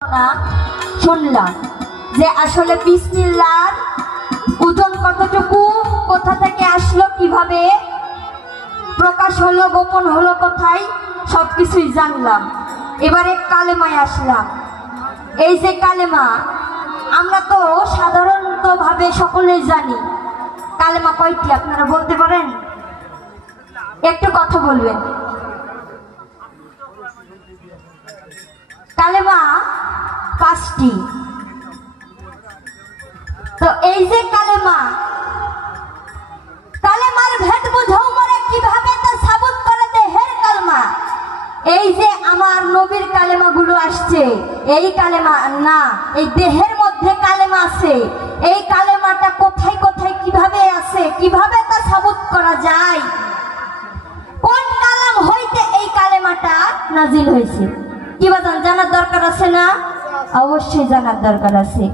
না শুনলাম যে আসলে বিসমিল্লাহর ওজন কতটুকু, কোথা থেকে আসলো, কিভাবে প্রকাশ হলো, গোপন হলো কোথায়, সবকিছুই জানলাম। এবারে কালেমায় আসলাম। এই যে কালেমা, আমরা তো সাধারণতভাবে সকলেই জানি কালেমা কয়টি, আপনারা বলতে পারেন? একটু কথা বলবেন। কালেমা 5টি। তো এই যে কালেমা, কালেমার ভেদ বুঝাও মরে কিভাবে তা সাবুত করে দেহের কালেমা। এই যে আমার নবীর কালেমাগুলো আসছে, এই কালেমা না, এই দেহের মধ্যে কালেমা আছে। এই কালেমাটা কোথায় কোথায় কিভাবে আছে, কিভাবে তা সাবুত করা যায়, কোন কালাম হইতে এই কালেমাটা নাজিল হয়েছে, কি বাজান জানার দরকার আছে না? অবশ্যই জানার দরকার আছে।